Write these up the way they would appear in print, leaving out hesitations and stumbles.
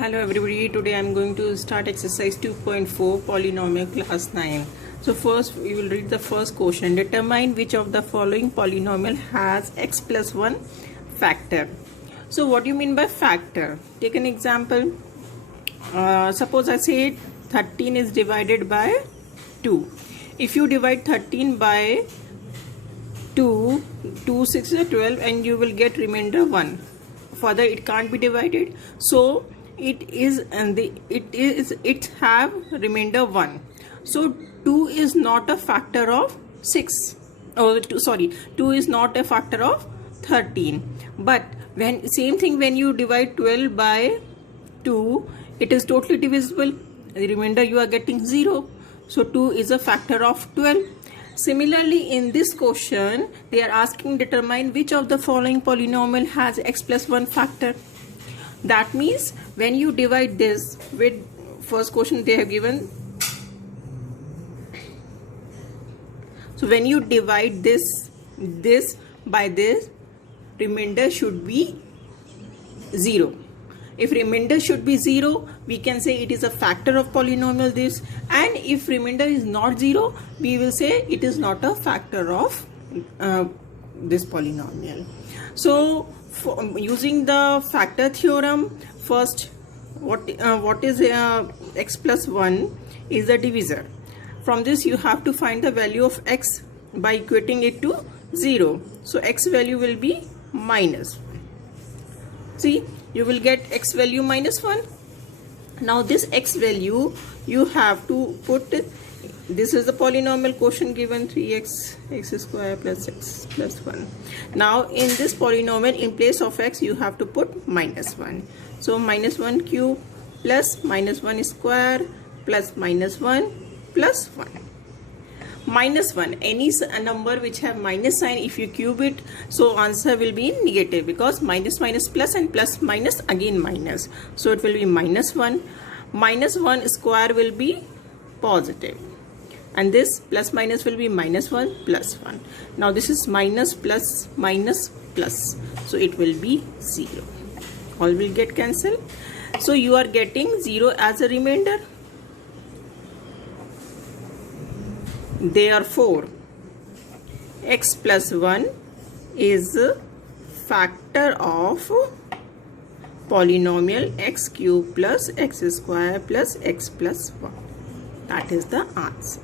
Hello everybody, today I am going to start exercise 2.4 polynomial class 9. So first we will read the first question. Determine which of the following polynomial has x plus 1 factor. So what do you mean by factor? Take an example. Suppose I say 13 is divided by 2. If you divide 13 by 2, 2 6 is 12 and you will get remainder 1. Further it can't be divided, so it have remainder 1. So 2 is not a factor of 6. Oh, 2 is not a factor of 13. But when same thing, when you divide 12 by 2, it is totally divisible. The remainder you are getting 0. So 2 is a factor of 12. Similarly, in this question, they are asking determine which of the following polynomial has x plus 1 factor. That means when you divide this with first question they have given. So when you divide this by this, remainder should be 0. If remainder should be 0, we can say it is a factor of polynomial this, and if remainder is not 0, we will say it is not a factor of this polynomial. So using the factor theorem, first what is x plus 1 is the divisor. From this you have to find the value of x by equating it to 0. So x value will be minus. See, you will get x value minus 1. Now this x value you have to put, this is the polynomial quotient given 3x x square plus x plus 1. Now in this polynomial, in place of x you have to put minus 1. So minus 1 cube plus minus 1 square plus minus 1 plus 1. Minus 1, any number which have minus sign, if you cube it, so answer will be negative, because minus minus plus and plus minus again minus. So it will be minus 1. Minus 1 square will be positive. And this plus minus will be minus 1 plus 1. Now this is minus plus minus plus. So it will be 0. All will get cancelled. So you are getting 0 as a remainder. Therefore, x plus 1 is a factor of polynomial x cube plus x square plus x plus 1. That is the answer.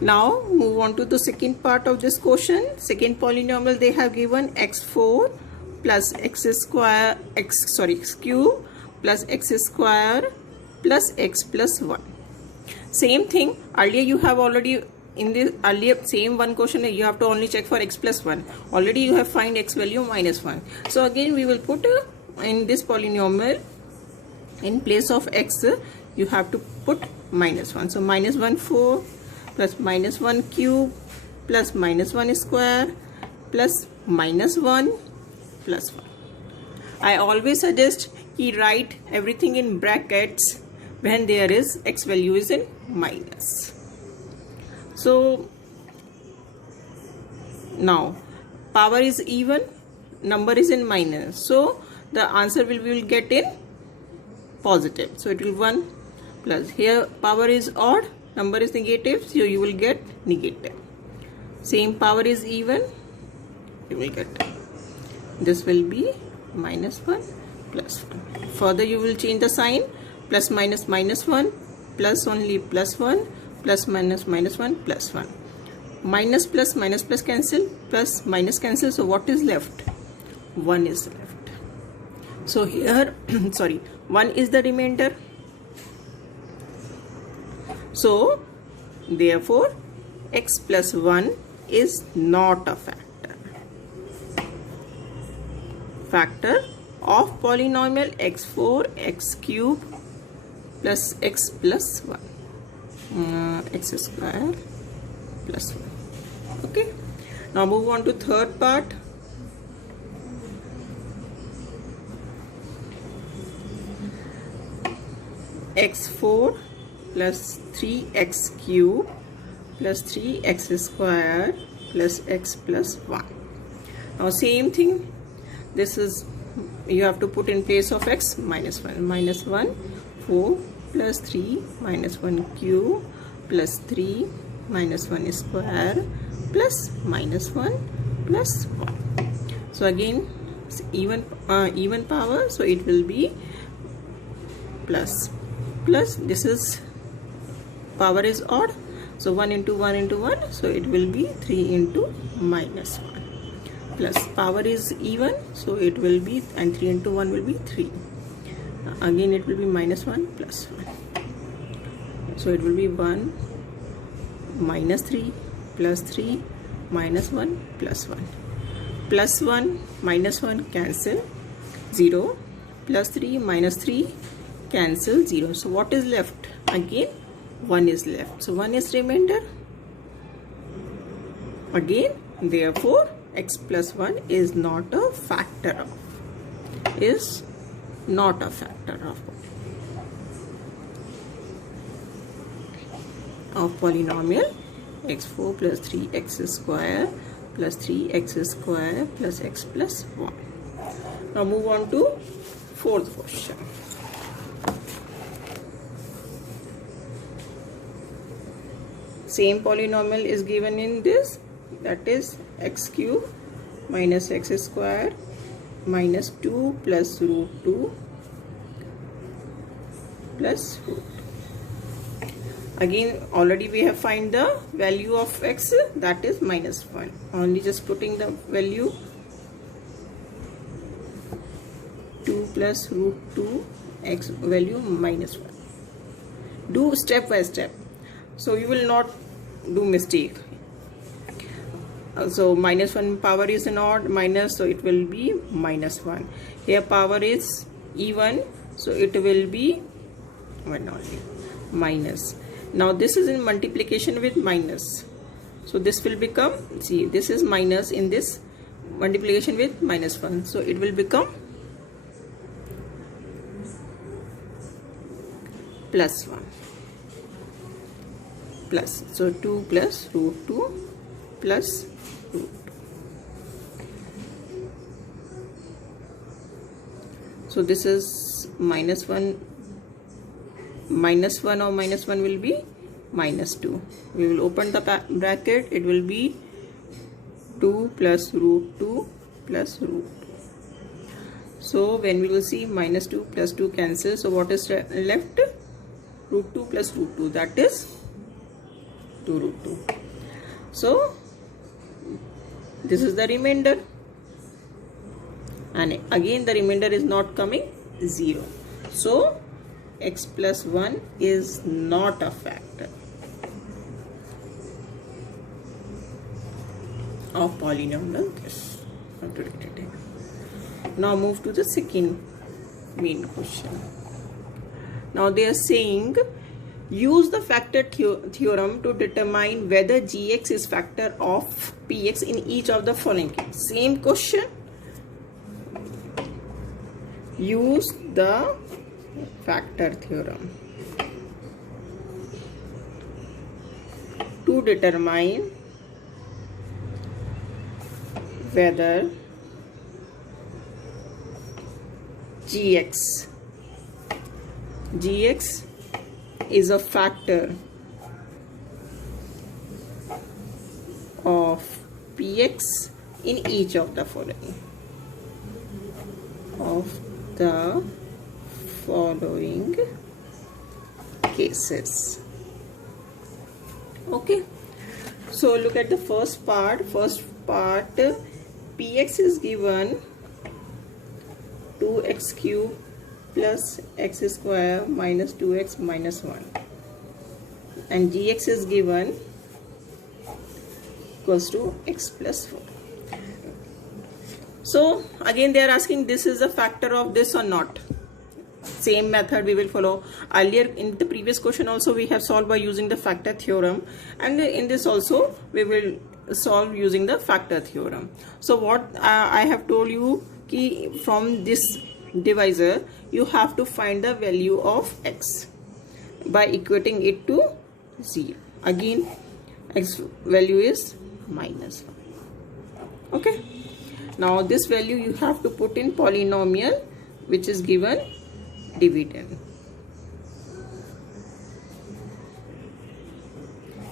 Now move on to the second part of this question. Second polynomial they have given x4 plus x cube plus x square plus x plus 1. Same thing, earlier you have already, in the earlier same one question you have to only check for x plus 1. Already you have find x value minus 1. So again we will put in this polynomial, in place of x you have to put minus 1. So minus 1 4 plus minus 1 cube plus minus 1 square plus minus 1 plus 1. I always suggest you write everything in brackets when there is x value is in minus. So now power is even, number is in minus, so the answer we will get in positive. So it will 1 plus, here power is odd, number is negative, so you will get negative. Same power is even, you will get, this will be minus 1 plus 1. Further you will change the sign, plus minus minus 1 plus only plus 1 plus minus minus 1 plus 1. Minus plus minus plus cancel, plus minus cancel, so what is left? 1 is left. So here 1 is the remainder. So therefore x plus 1 is not a factor of polynomial x4 x cube plus x plus 1 x square plus 1. Okay, now move on to third part. x4 plus 3x cube plus 3x square plus x plus 1. Now same thing, this is you have to put in place of x minus 1. Minus 1, 4 plus 3 minus 1 cube plus 3 minus 1 square plus minus 1 plus 1. So again even power, so it will be plus this is power is odd, so 1 into 1 into 1, so it will be 3 into minus 1, plus power is even, so it will be, and 3 into 1 will be 3. Again it will be minus 1 plus 1, so it will be 1 minus 3 plus 3 minus 1 plus 1. Plus 1 minus 1 cancel 0, plus 3 minus 3 cancel 0. So what is left? Again 1 is left, so 1 is remainder. Again, therefore x plus 1 is not a factor of polynomial x4 plus 3x square plus 3x square plus x plus 1. Now move on to fourth question. Same polynomial is given in this, that is x cube minus x square minus 2 plus root 2 plus root. Again already we have find the value of x, that is minus 1. Only just putting the value 2 plus root 2 x value minus 1. Do step by step, so you will not do mistake. So minus 1 power is an odd minus, so it will be minus 1. Here power is even, so it will be 1 only, minus. Now this is in multiplication with minus, so this will become, see this is minus in this multiplication with minus 1, so it will become plus 1 plus, so 2 plus root 2 plus root 2. So this is minus 1 or minus 1 will be minus 2. We will open the bracket, it will be 2 plus root 2 plus root 2. So when we will see minus 2 plus 2 cancel, so what is left? Root 2 plus root 2, that is 2 root 2. So this is the remainder, and again the remainder is not coming 0. So x plus 1 is not a factor of polynomial this. Now move to the second main question. Now they are saying use the factor theorem to determine whether gx is factor of px in each of the following cases. Same question. Use the factor theorem to determine whether gx is a factor of px in each of the following cases. Okay, so look at the first part. Px is given 2x cube plus x square minus 2x minus 1, and gx is given equals to x plus 4. So again they are asking this is a factor of this or not. Same method we will follow. Earlier in the previous question also we have solved by using the factor theorem, and in this also we will solve using the factor theorem. So what I have told you ki from this divisor you have to find the value of x by equating it to 0. Again x value is minus 1. Okay, Now this value you have to put in polynomial which is given dividend.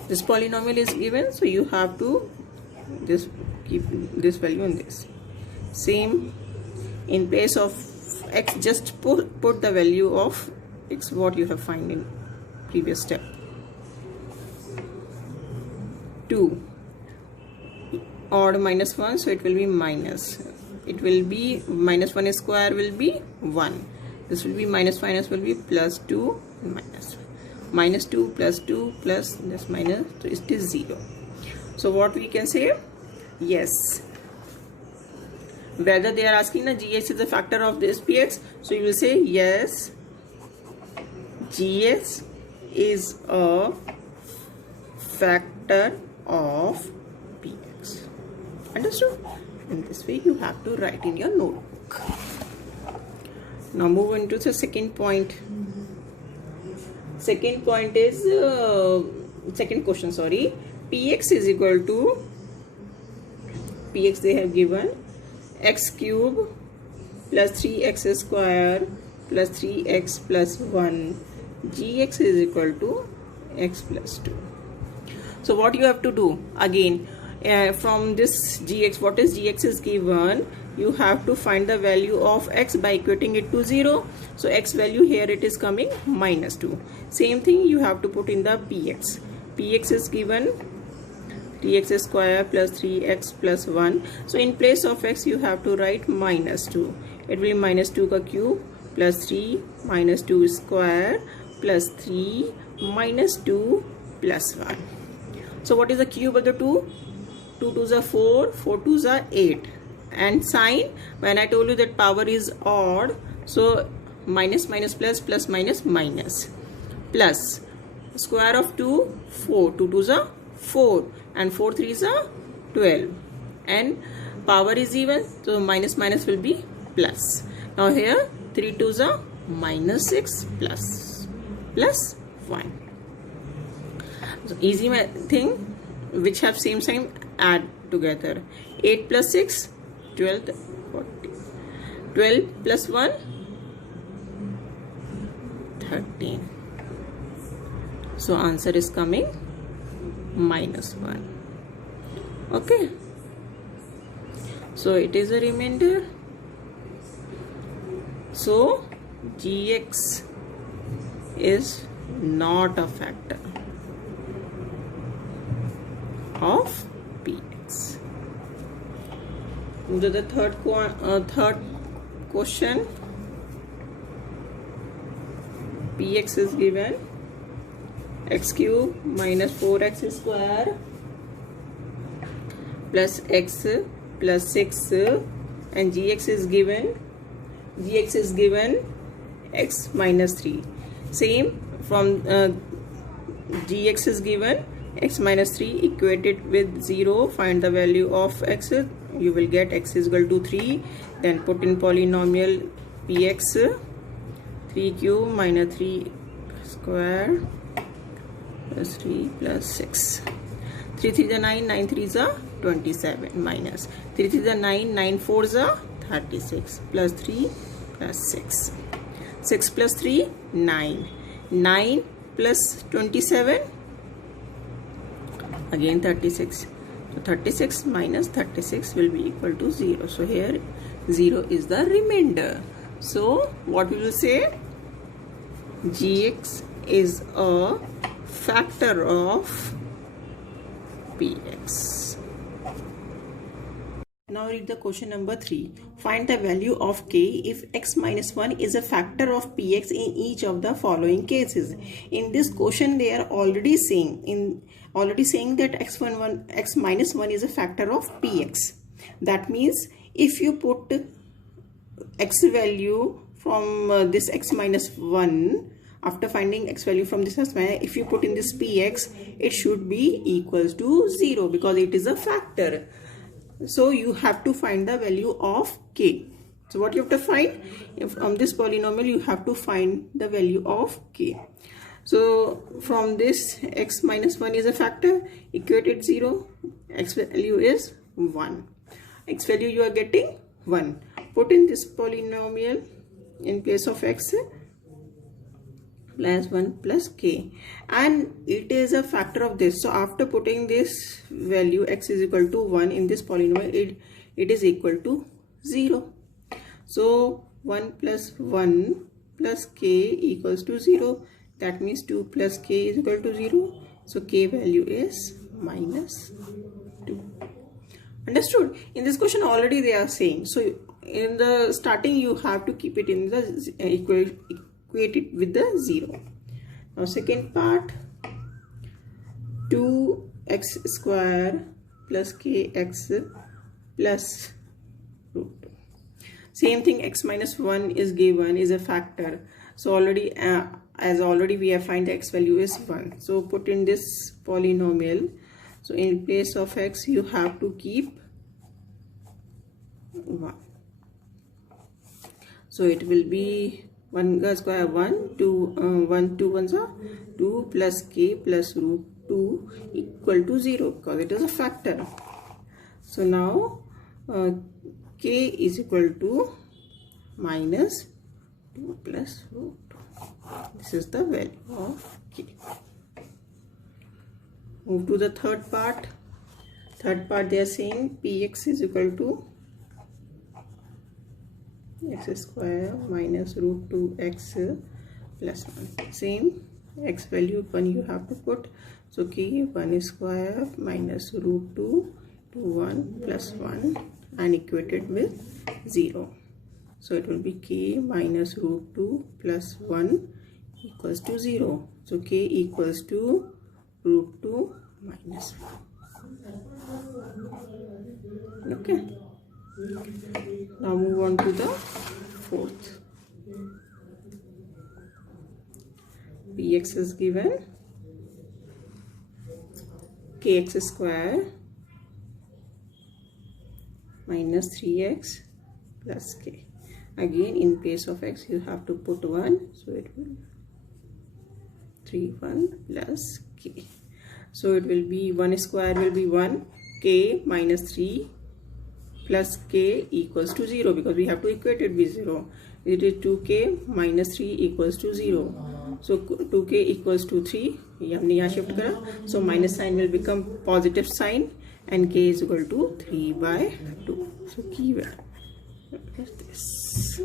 This polynomial is given, so you have to keep this value in this. Same, in place of x, just put the value of x what you have find in previous step. 2 odd minus 1, so it will be minus. It will be minus 1 square will be 1. This will be minus will be plus 2 minus 1. Minus 2 plus 2 plus this minus, so it is 0. So what we can say? Yes. Whether they are asking the gx is a factor of this px, so you will say yes, gx is a factor of px. Understood? In this way you have to write in your notebook. Now move into the second point. Second point is second question, sorry. Px is equal to, px they have given x cube plus 3x square plus 3x plus 1. Gx is equal to x plus 2. So what you have to do again, from this gx, what is gx is given, you have to find the value of x by equating it to 0. So x value here it is coming minus 2. Same thing you have to put in the px. Px is given 3x square plus 3x plus 1. So in place of x you have to write minus 2. It will be minus 2 ka cube plus 3 minus 2 square plus 3 minus 2 plus 1. So what is the cube of the 2? 2 2s are 4, 4 2s are 8. And sign, when I told you that power is odd, so minus minus plus plus minus minus. Plus square of 2, 4, 2 2s are 4 and 4 3s are 12. And power is even, so minus minus will be plus. Now here 3 2s are minus 6 plus 1. So easy thing which have same sign, add together. 8 plus 6, 12, 40. 12 plus 1, 13. So answer is coming minus 1. Okay. So it is a remainder. So gx is not a factor of px. To the third question. Px is given x cube minus 4x square plus x plus 6, and gx is given x minus 3. Same, from gx is given x minus 3 equated with 0. Find the value of x. You will get x is equal to 3. Then put in polynomial px, 3 cube minus 3 square plus 3 plus 6. 3 3 is 9, 9 3 is 27 minus 3 3 is 9, 9 4 is 36 plus 3 plus 6. 6 plus 3, 9. 9 plus 27, again 36. So 36 minus 36 will be equal to 0. So here 0 is the remainder. So what we will say? Gx is a factor of px. Now read the question number 3. Find the value of k if x minus 1 is a factor of px in each of the following cases. In this question they are already saying that x minus 1 is a factor of px. That means if you put x value from this x minus 1, after finding x value from this, if you put in this px, it should be equals to 0 because it is a factor. So you have to find the value of k. So what you have to find? From this polynomial you have to find the value of k. So from this x minus 1 is a factor, equate it 0, x value is 1. x value you are getting 1. Put in this polynomial in place of x plus 1 plus k, and it is a factor of this. So after putting this value x is equal to 1 in this polynomial, it is equal to 0. So 1 plus 1 plus k equals to 0. That means 2 plus k is equal to 0. So k value is minus 2. Understood? In this question already they are saying. So in the starting you have to keep it in the equate it with the 0. Now second part, 2x square plus kx plus root 2. Same thing, x minus 1 is given, is a factor. So already as already we have find the x value is 1. So put in this polynomial. So in place of x you have to keep 1. So it will be 1 square 1, 2, 1, 2 ones are 2 plus k plus root 2 equal to 0 because it is a factor. So now k is equal to minus 2 plus root 2. This is the value of k. Move to the third part. Third part they are saying px is equal to x square minus root 2x plus 1. Same, x value 1 you have to put. So k 1 square minus root 2 to 1 plus 1 and equated with 0. So it will be k minus root 2 plus 1 equals to 0. So k equals to root 2 minus 1. Okay. Now move on to the fourth. Px is given kx square minus 3x plus k. Again in place of x you have to put 1. So it will 3 1 plus k. So it will be 1 square will be 1, k minus 3 plus k equals to 0 because we have to equate it with 0. It is 2k minus 3 equals to 0. So 2k equals to 3. So minus sign will become positive sign and k is equal to 3 by 2. So key value is this.